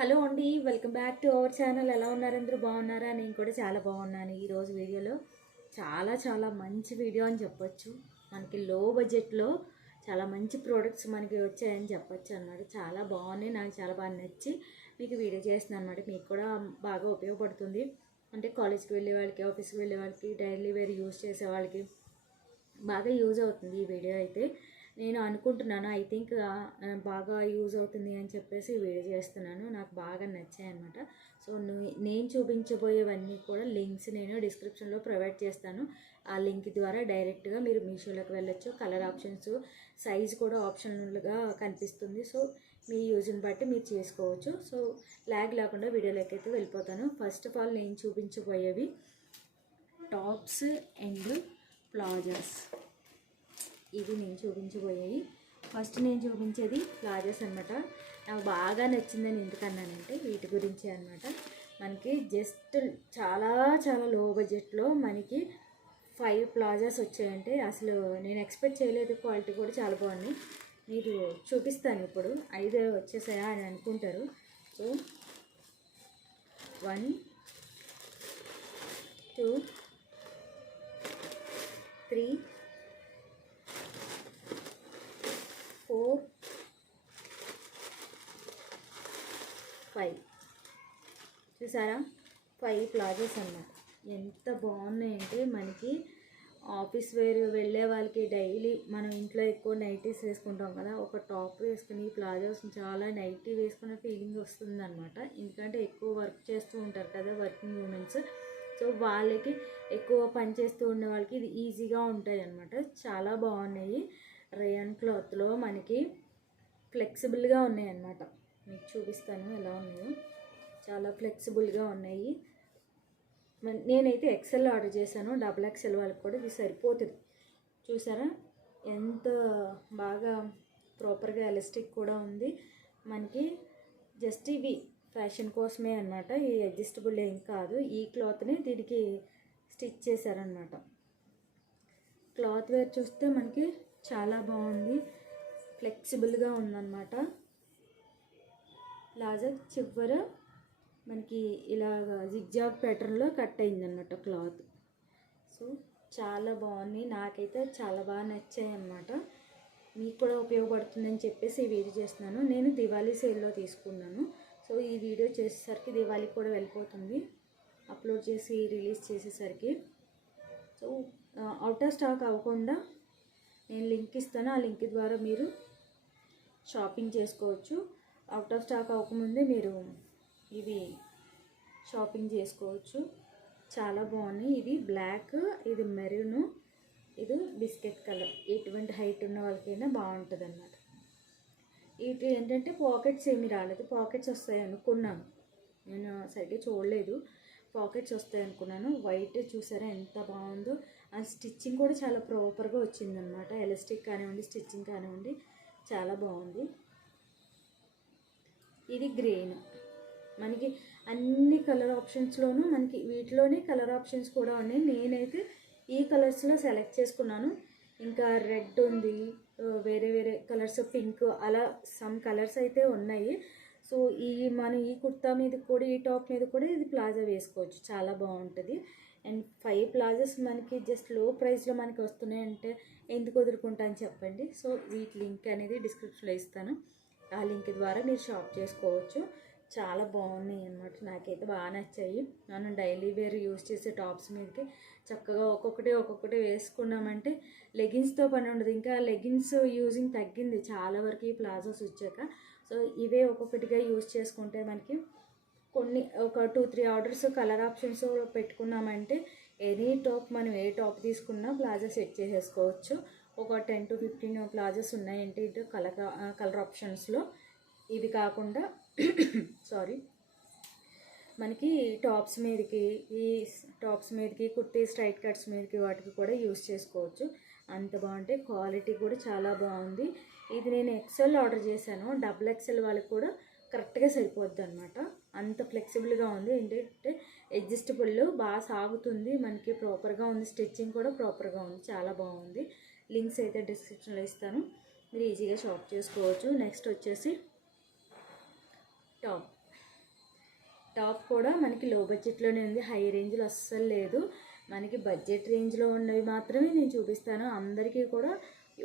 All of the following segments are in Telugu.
హలో అండి, welcome back to our channel. ఎలా ఉన్నారు? అందరూ బాగున్నారా? నేను కూడా చాలా బాగున్నాను. ఈరోజు వీడియోలో చాలా మంచి వీడియో అని చెప్పొచ్చు. మనకి లో బడ్జెట్లో చాలా మంచి ప్రోడక్ట్స్ మనకి వచ్చాయని చెప్పొచ్చు అన్నమాట. చాలా బాగున్నాయి, నాకు చాలా బాగా నచ్చి మీకు వీడియో చేస్తున్నాను అనమాట. మీకు కూడా బాగా ఉపయోగపడుతుంది. అంటే కాలేజ్కి వెళ్ళే వాళ్ళకి, ఆఫీస్కి వెళ్ళే వాళ్ళకి, డైలీ వేర్ యూజ్ చేసే వాళ్ళకి బాగా యూజ్ అవుతుంది ఈ వీడియో అయితే. నేను అనుకుంటున్నాను, ఐ థింక్ బాగా యూజ్ అవుతుంది అని చెప్పేసి వీడియో చేస్తున్నాను. నాకు బాగా నచ్చాయి అనమాట. సో నేను చూపించబోయేవన్నీ కూడా లింక్స్ నేను డిస్క్రిప్షన్లో ప్రొవైడ్ చేస్తాను. ఆ లింక్ ద్వారా డైరెక్ట్గా మీరు మీషోలోకి వెళ్ళొచ్చు. కలర్ ఆప్షన్స్, సైజ్ కూడా ఆప్షనల్గా కనిపిస్తుంది. సో మీ యూజ్ని బట్టి మీరు చేసుకోవచ్చు. సో ల్యాగ్ లేకుండా వీడియోలోకి అయితే వెళ్ళిపోతాను. ఫస్ట్ ఆఫ్ ఆల్ నేను చూపించబోయేవి టాప్స్ అండ్ ప్లాజాస్. ఇవి నేను చూపించబోయేవి. ఫస్ట్ నేను చూపించేది ప్లాజాస్ అనమాట. నాకు బాగా నచ్చిందని ఎందుకన్నానంటే వీటి గురించి అనమాట. మనకి జస్ట్ చాలా లో బడ్జెట్లో మనకి 5 ప్లాజాస్ వచ్చాయంటే అసలు నేను ఎక్స్పెక్ట్ చేయలేదు. క్వాలిటీ కూడా చాలా బాగుంది. మీరు చూపిస్తాను. ఇప్పుడు 5 వచ్చేసాయా అని అనుకుంటారు. సో 1 2 3 4 5 చూసారా? 5 ప్లాజోస్ అన్నమాట. ఎంత బాగున్నాయంటే మనకి ఆఫీస్ వేర్ వెళ్ళే వాళ్ళకి డైలీ మనం ఇంట్లో ఎక్కువ నైటీస్ వేసుకుంటాం కదా, ఒక టాప్ వేసుకుని ప్లాజోస్ చాలా నైటీ వేసుకున్న ఫీలింగ్ వస్తుంది అనమాట. ఎందుకంటే ఎక్కువ వర్క్ చేస్తూ ఉంటారు కదా వర్కింగ్ ఉమెన్స్. సో వాళ్ళకి ఎక్కువ పని చేస్తూ ఉన్న వాళ్ళకి ఇది ఈజీగా ఉంటాయి అన్నమాట. చాలా బాగున్నాయి. రేయన్ క్లాత్లో మనకి ఫ్లెక్సిబుల్గా ఉన్నాయి అన్నమాట. మీకు చూపిస్తాను ఎలా ఉన్నాయో. చాలా ఫ్లెక్సిబుల్గా ఉన్నాయి. నేనైతే ఎక్సెల్ ఆర్డర్ చేశాను. డబుల్ ఎక్సెల్ వాళ్ళకి కూడా ఇది సరిపోతుంది. చూసారా ఎంత బాగా ప్రాపర్గా ఎలాస్టిక్ కూడా ఉంది. మనకి జస్ట్ ఇవి ఫ్యాషన్ కోసమే అన్నమాట. ఈ అడ్జస్టబుల్ ఏం కాదు. ఈ క్లాత్ని దీనికి స్టిచ్ చేశారనమాట. క్లాత్ వేర్ చూస్తే మనకి చాలా బాగుంది. ఫ్లెక్సిబుల్గా ఉందన్నమాట. ప్లాజా చివర మనకి ఇలాగ జిగ్జాగ్ ప్యాటర్న్లో కట్ అయిందన్నమాట క్లాత్. సో చాలా బాగుంది. నాకైతే చాలా బాగా నచ్చాయి అన్నమాట. మీకు కూడా ఉపయోగపడుతుందని చెప్పేసి ఈ వీడియో చేస్తున్నాను. నేను దివాళీ సేల్లో తీసుకున్నాను. సో ఈ వీడియో చేసేసరికి దివాళీ కూడా వెళ్ళిపోతుంది, అప్లోడ్ చేసి రిలీజ్ చేసేసరికి. సో అవుట్ ఆఫ్ స్టాక్ అవ్వకుండా నేను లింక్ ఇస్తాను. ఆ లింక్ ద్వారా మీరు షాపింగ్ చేసుకోవచ్చు. అవుట్ ఆఫ్ స్టాక్ అవ్వకముందే మీరు ఇవి షాపింగ్ చేసుకోవచ్చు. చాలా బాగున్నాయి. ఇది బ్లాక్, ఇది మెరూను, ఇది బిస్కెట్ కలర్. ఎటువంటి హైట్ ఉన్న వాళ్ళకైనా బాగుంటుంది అన్నమాట. ఇది ఏంటంటే పాకెట్స్ ఏమి రాలేదు. పాకెట్స్ వస్తాయి అనుకున్నాను, నేను సరిగ్గా చూడలేదు. పాకెట్స్ వస్తాయి అనుకున్నాను. వైట్ చూసారా ఎంత బాగుందో. ఆ స్టిచ్చింగ్ కూడా చాలా ప్రాపర్గా వచ్చిందనమాట. ఎలాస్టిక్ కానివ్వండి, స్టిచ్చింగ్ కానివ్వండి చాలా బాగుంది. ఇది గ్రీన్. మనకి అన్ని కలర్ ఆప్షన్స్లోనూ మనకి వీటిలోనే కలర్ ఆప్షన్స్ కూడా ఉన్నాయి. నేనైతే ఈ కలర్స్లో సెలెక్ట్ చేసుకున్నాను. ఇంకా రెడ్ ఉంది, వేరే కలర్స్, పింక్, అలా సమ్ కలర్స్ అయితే ఉన్నాయి. సో మనం ఈ కుర్తా మీద కూడా, ఈ టాప్ మీద కూడా ఇది ప్లాజా వేసుకోవచ్చు. చాలా బాగుంటుంది. అండ్ 5 ప్లాజాస్ మనకి జస్ట్ లో ప్రైస్లో మనకి వస్తున్నాయంటే ఎందుకు వదులుకుంటాను చెప్పండి. సో వీటి లింక్ అనేది డిస్క్రిప్షన్లో ఇస్తాను. ఆ లింక్ ద్వారా మీరు షాప్ చేసుకోవచ్చు. చాలా బాగున్నాయి అన్నమాట. నాకైతే బాగా నచ్చాయి. మనం డైలీ వేర్ యూజ్ చేసే టాప్స్ మీదకి చక్కగా ఒక్కొక్కటి వేసుకున్నామంటే లెగిన్స్తో పని ఉండదు. ఇంకా లెగిన్స్ యూజింగ్ తగ్గింది చాలా వరకు ఈ ప్లాజోస్ వచ్చాక. సో ఇవే ఒక్కొక్కటిగా యూజ్ చేసుకుంటే మనకి కొన్ని ఒక 2-3 ఆర్డర్స్ కలర్ ఆప్షన్స్ పెట్టుకున్నామంటే ఎనీ టాప్ మనం ఏ టాప్ తీసుకున్నా ప్లాజా సెట్ చేసేసుకోవచ్చు. ఒక 10-15 ప్లాజాస్ ఉన్నాయంటే ఇటు కలర్ ఆప్షన్స్లో. ఇవి కాకుండా సారీ, మనకి టాప్స్ మీదకి, ఈ టాప్స్ మీదకి, కుర్తీ స్ట్రైట్ కట్స్ మీదకి వాటికి కూడా యూజ్ చేసుకోవచ్చు. అంత బాగుంటాయి. క్వాలిటీ కూడా చాలా బాగుంది. ఇది నేను ఎక్సెల్ ఆర్డర్ చేశాను. డబుల్ ఎక్సెల్ వాళ్ళకి కూడా కరెక్ట్గా సరిపోద్ది అనమాట. అంత ఫ్లెక్సిబుల్గా ఉంది. ఏంటంటే అడ్జస్టబుల్, బాగా సాగుతుంది, మనకి ప్రాపర్గా ఉంది. స్టిచ్చింగ్ కూడా ప్రాపర్గా ఉంది. చాలా బాగుంది. లింక్స్ అయితే డిస్క్రిప్షన్లో ఇస్తాను, మీరు ఈజీగా షాప్ చేసుకోవచ్చు. నెక్స్ట్ వచ్చేసి టాప్. టాప్ కూడా మనకి లో బడ్జెట్లోనే ఉంది, హై రేంజ్లో అస్సలు లేదు. మనకి బడ్జెట్ రేంజ్లో ఉన్నవి మాత్రమే నేను చూపిస్తాను, అందరికీ కూడా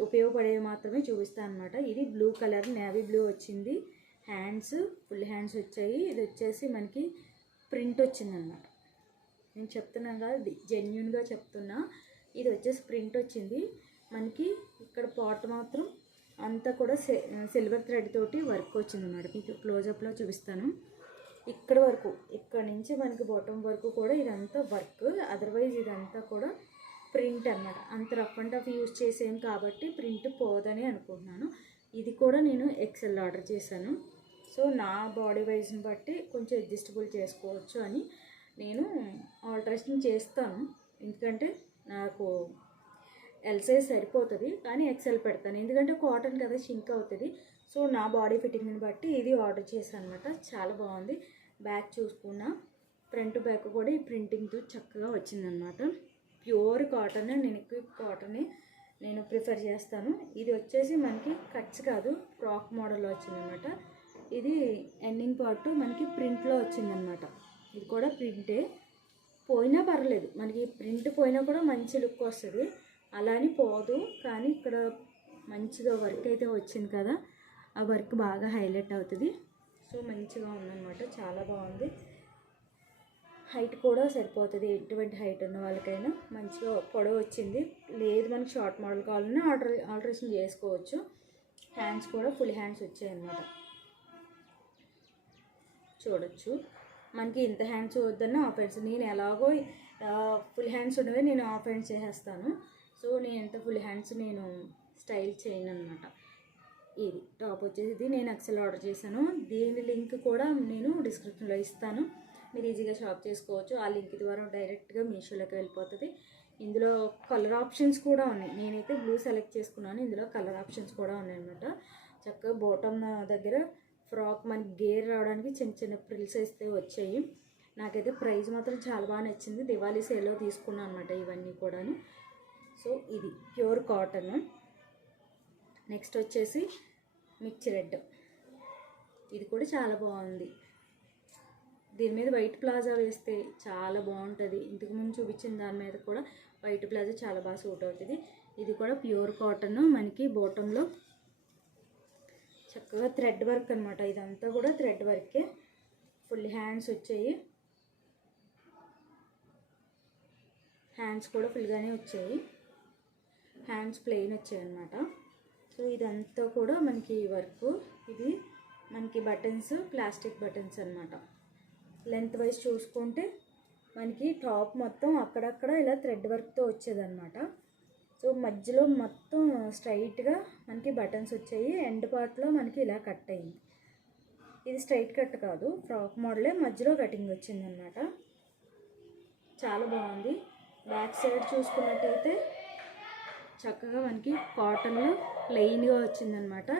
ఉపయోగపడేవి మాత్రమే చూపిస్తాను అనమాట. ఇది బ్లూ కలర్, నేవీ బ్లూ వచ్చింది. హ్యాండ్స్ ఫుల్ హ్యాండ్స్ వచ్చాయి. ఇది వచ్చేసి మనకి ప్రింట్ వచ్చిందనమాట. నేను చెప్తున్నాను కదా, జెన్యున్గా చెప్తున్నా. ఇది వచ్చేసి ప్రింట్ వచ్చింది మనకి. ఇక్కడ పాట్ మాత్రం అంతా కూడా సిల్వర్ థ్రెడ్ తోటి వర్క్ వచ్చిందన్నమాట. మీకు క్లోజప్లో చూపిస్తాను. ఇక్కడ వరకు, ఇక్కడ నుంచి మనకి బాటమ్ వరకు కూడా ఇదంతా వర్క్. అదర్వైజ్ ఇదంతా కూడా ప్రింట్ అన్నమాట. అంత రఫ్ అండ్ టఫ్ యూజ్ చేసాం కాబట్టి ప్రింట్ పోదని అనుకుంటున్నాను. ఇది కూడా నేను ఎక్సెల్ ఆర్డర్ చేశాను. సో నా బాడీ వైజ్ని బట్టి కొంచెం అడ్జస్టబుల్ చేసుకోవచ్చు అని నేను ఆల్టరేషన్ చేస్తాను. ఎందుకంటే నాకు ఎల్ సైజ్ సరిపోతుంది, కానీ ఎక్సెల్ పెడతాను. ఎందుకంటే కాటన్ కదా, షింక్ అవుతుంది. సో నా బాడీ ఫిట్టింగ్ని బట్టి ఇది ఆర్డర్ చేశాను అనమాట. చాలా బాగుంది. బ్యాక్ చూసుకున్నా, ఫ్రంట్ బ్యాక్ కూడా ఈ ప్రింటింగ్తో చక్కగా వచ్చిందనమాట. Pure cotton. నేను ఎక్కువ కాటనే నేను ప్రిఫర్ చేస్తాను. ఇది వచ్చేసి మనకి కట్స్ కాదు, ఫ్రాక్ మోడల్లో వచ్చిందనమాట. ఇది ఎండింగ్ పార్ట్ మనకి ప్రింట్లో వచ్చిందనమాట. ఇది కూడా ప్రింటే, పోయినా పర్లేదు, మనకి ప్రింట్ పోయినా కూడా మంచి లుక్ వస్తుంది, అలా అని పోదు. కానీ ఇక్కడ మంచిగా వర్క్ అయితే వచ్చింది కదా, ఆ వర్క్ బాగా హైలైట్ అవుతుంది. సో మంచిగా ఉందన్నమాట, చాలా బాగుంది. హైట్ కూడా సరిపోతుంది, ఎటువంటి హైట్ ఉన్న వాళ్ళకైనా. మంచిగా పొడవు వచ్చింది. లేదు మనకి షార్ట్ మోడల్ కావాలన్నా ఆల్టరేషన్ చేసుకోవచ్చు. హ్యాండ్స్ కూడా ఫుల్ హ్యాండ్స్ వచ్చాయన్నమాట. చూడొచ్చు, మనకి ఇంత హ్యాండ్స్ వద్దన్న హాఫ్ హ్యాండ్స్. నేను ఎలాగో ఫుల్ హ్యాండ్స్ ఉన్నవే నేను హాఫ్ హ్యాండ్స్ చేసేస్తాను. సో నేను ఎంత ఫుల్ హ్యాండ్స్ నేను స్టైల్ చేయను అనమాట. ఇది టాప్ వచ్చేసి ఇది నేను ఎక్సెల్ ఆర్డర్ చేశాను. దీని లింక్ కూడా నేను డిస్క్రిప్షన్లో ఇస్తాను, మీరు ఈజీగా షాప్ చేసుకోవచ్చు. ఆ లింక్ ద్వారా డైరెక్ట్గా మీషోలోకి వెళ్ళిపోతుంది. ఇందులో కలర్ ఆప్షన్స్ కూడా ఉన్నాయి. నేనైతే బ్లూ సెలెక్ట్ చేసుకున్నాను. ఇందులో కలర్ ఆప్షన్స్ కూడా ఉన్నాయి అనమాట. చక్కగా బాటమ్ దగ్గర ఫ్రాక్ మనకి గేర్ రావడానికి చిన్న చిన్న ప్రిల్స్ అయితే వచ్చాయి. నాకైతే ప్రైస్ మాత్రం చాలా బాగా నచ్చింది. దివాళీ సేల్లో తీసుకున్నాను అనమాట ఇవన్నీ కూడాను. సో ఇది ప్యూర్ కాటన్. నెక్స్ట్ వచ్చేసి మిర్చి రెడ్. ఇది కూడా చాలా బాగుంది. దీని మీద వైట్ ప్లాజా వేస్తే చాలా బాగుంటుంది. ఇంతకుముందు చూపించిన దాని మీద కూడా వైట్ ప్లాజా చాలా బాగా సూట్ అవుతుంది. ఇది కూడా ప్యూర్ కాటన్. మనకి బాటంలో చక్కగా థ్రెడ్ వర్క్ అనమాట. ఇదంతా కూడా థ్రెడ్ వర్కే. ఫుల్ హ్యాండ్స్ వచ్చాయి. హ్యాండ్స్ కూడా ఫుల్గానే వచ్చాయి. హ్యాండ్స్ ప్లెయిన్ వచ్చాయి అన్నమాట. సో ఇదంతా కూడా మనకి వర్క్. ఇది మనకి బటన్స్, ప్లాస్టిక్ బటన్స్ అనమాట. లెంత్ వైజ్ చూసుకుంటే మనకి టాప్ మొత్తం అక్కడక్కడ ఇలా థ్రెడ్ వర్క్తో వచ్చేదన్నమాట. సో మధ్యలో మొత్తం స్ట్రైట్గా మనకి బటన్స్ వచ్చాయి. ఎండ్ పార్ట్లో మనకి ఇలా కట్ అయింది. ఇది స్ట్రైట్ కట్ కాదు, ఫ్రాక్ మోడలే, మధ్యలో కటింగ్ వచ్చిందనమాట. చాలా బాగుంది. బ్యాక్ సైడ్ చూసుకున్నట్టయితే చక్కగా మనకి కాటన్లో ప్లెయిన్గా వచ్చిందనమాట.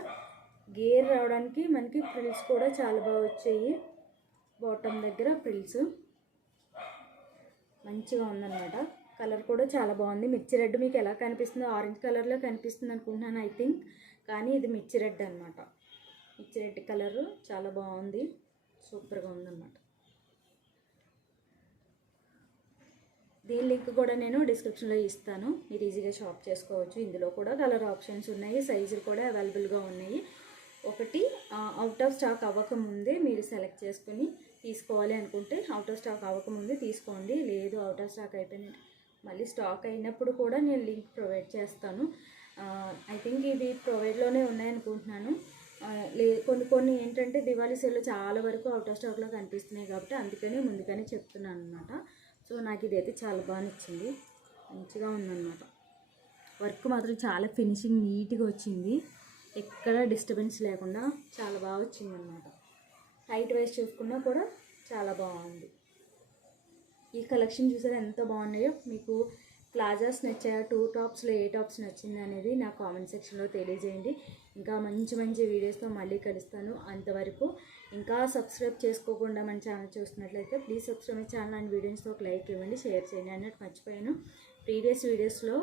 గేర్ రావడానికి మనకి ఫ్రిల్స్ కూడా చాలా బాగా వచ్చాయి. బాటమ్ దగ్గర ఫ్రిల్స్ మంచిగా ఉందన్నమాట. కలర్ కూడా చాలా బాగుంది. మిర్చి రెడ్ మీకు ఎలా కనిపిస్తుందో, ఆరెంజ్ కలర్లో కనిపిస్తుంది అనుకుంటున్నాను ఐ థింక్, కానీ ఇది మిర్చి రెడ్ అనమాట. మిర్చి రెడ్ కలరు చాలా బాగుంది, సూపర్గా ఉందన్నమాట. దీని లింక్ కూడా నేను డిస్క్రిప్షన్లో ఇస్తాను, మీరు ఈజీగా షాప్ చేసుకోవచ్చు. ఇందులో కూడా కలర్ ఆప్షన్స్ ఉన్నాయి, సైజులు కూడా అవైలబుల్గా ఉన్నాయి. ఒకటి అవుట్ ఆఫ్ స్టాక్ అవ్వకముందే మీరు సెలెక్ట్ చేసుకుని తీసుకోవాలి అనుకుంటే అవుట్ ఆఫ్ స్టాక్ అవ్వకముందే తీసుకోండి. లేదు అవుట్ ఆఫ్ స్టాక్ అయిపోయింది, మళ్ళీ స్టాక్ అయినప్పుడు కూడా నేను లింక్ ప్రొవైడ్ చేస్తాను. ఐ థింక్ ఇవి ప్రొవైడ్లోనే ఉన్నాయనుకుంటున్నాను. కొన్ని ఏంటంటే దివాళీ సేల్లో చాలా వరకు అవుట్ ఆఫ్ స్టాక్లో కనిపిస్తున్నాయి కాబట్టి అందుకనే ముందుగానే చెప్తున్నాను అనమాట. సో నాకు ఇదైతే చాలా బాగా నచ్చింది, మంచిగా ఉందన్నమాట. వర్క్ మాత్రం చాలా ఫినిషింగ్ నీట్గా వచ్చింది, ఎక్కడ డిస్టర్బెన్స్ లేకుండా చాలా బాగా వచ్చిందన్నమాట. హైట్ వైజ్ చూసుకున్నా కూడా చాలా బాగుంది. ఈ కలెక్షన్ చూసారా ఎంత బాగున్నాయో. మీకు ప్లాజాస్ నచ్చాయా, టూ టాప్స్లో ఏ టాప్స్ నచ్చింది అనేది నా కామెంట్ సెక్షన్లో తెలియజేయండి. ఇంకా మంచి మంచి వీడియోస్తో మళ్ళీ కలుస్తాను. అంతవరకు ఇంకా సబ్స్క్రైబ్ చేసుకోకుండా మన ఛానల్ చూస్తున్నట్లయితే please subscribe my channel and వీడియోస్తో ఒక లైక్ ఇవ్వండి, షేర్ చేయండి. అన్నట్టు మర్చిపోయాను, ప్రీవియస్ వీడియోస్లో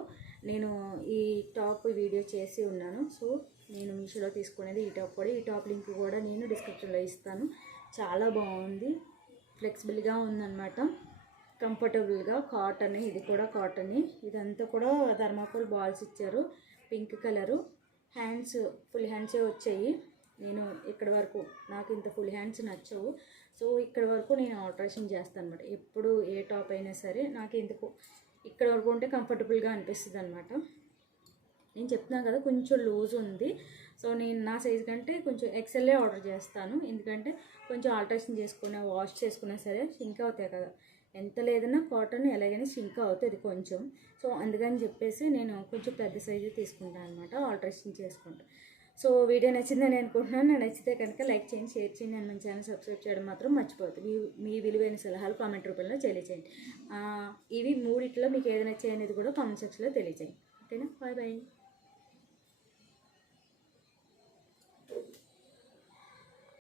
నేను ఈ టాప్ వీడియో చేసి ఉన్నాను. సో నేను మీషోలో తీసుకునేది ఈ టాప్ కూడా. ఈ టాప్ లింక్ కూడా నేను డిస్క్రిప్షన్లో ఇస్తాను. చాలా బాగుంది, ఫ్లెక్సిబుల్గా ఉందన్నమాట, కంఫర్టబుల్గా. కాటన్, ఇది కూడా కాటన్. ఇదంతా కూడా థర్మాకోల్ బాల్స్ ఇచ్చారు, పింక్ కలరు. హ్యాండ్స్ ఫుల్ హ్యాండ్సే వచ్చాయి. నేను ఇక్కడ వరకు నాకు ఇంత ఫుల్ హ్యాండ్స్ నచ్చవు, సో ఇక్కడ వరకు నేను ఆల్టరేషన్ చేస్తాను అనమాట. ఎప్పుడు ఏ టాప్ అయినా సరే నాకు ఎందుకు ఇక్కడ వరకు ఉంటే కంఫర్టబుల్గా అనిపిస్తుంది అనమాట. నేను చెప్తున్నాను కదా కొంచెం లూజ్ ఉంది, సో నేను నా సైజు కంటే కొంచెం ఎక్సెల్లే ఆర్డర్ చేస్తాను. ఎందుకంటే కొంచెం ఆల్టరేషన్ చేసుకున్నా వాష్ చేసుకున్నా సరే షింక్ అవుతాయి కదా, ఎంత లేదన్నా కాటన్ ఎలాగైనా షింక్ అవుతుంది కొంచెం. సో అందుకని చెప్పేసి నేను కొంచెం పెద్ద సైజు తీసుకుంటాను అనమాట, ఆల్టరేషన్ చేసుకుంటాను. సో వీడియో నచ్చిందని అనుకుంటున్నాను. నచ్చితే కనుక లైక్ చేయండి, షేర్ చేయండి, అండ్ మన ఛానల్ సబ్స్క్రైబ్ చేయడం మాత్రం మర్చిపోతుంది. మీ విలువైన సలహాలు కామెంట్ రూపంలో తెలియజేయండి. ఇవి మూడిట్లో మీకు ఏది నచ్చాయి అనేది కూడా కామెంట్ సెక్షన్లో తెలియజేయండి. ఓకేనా? Bye bye.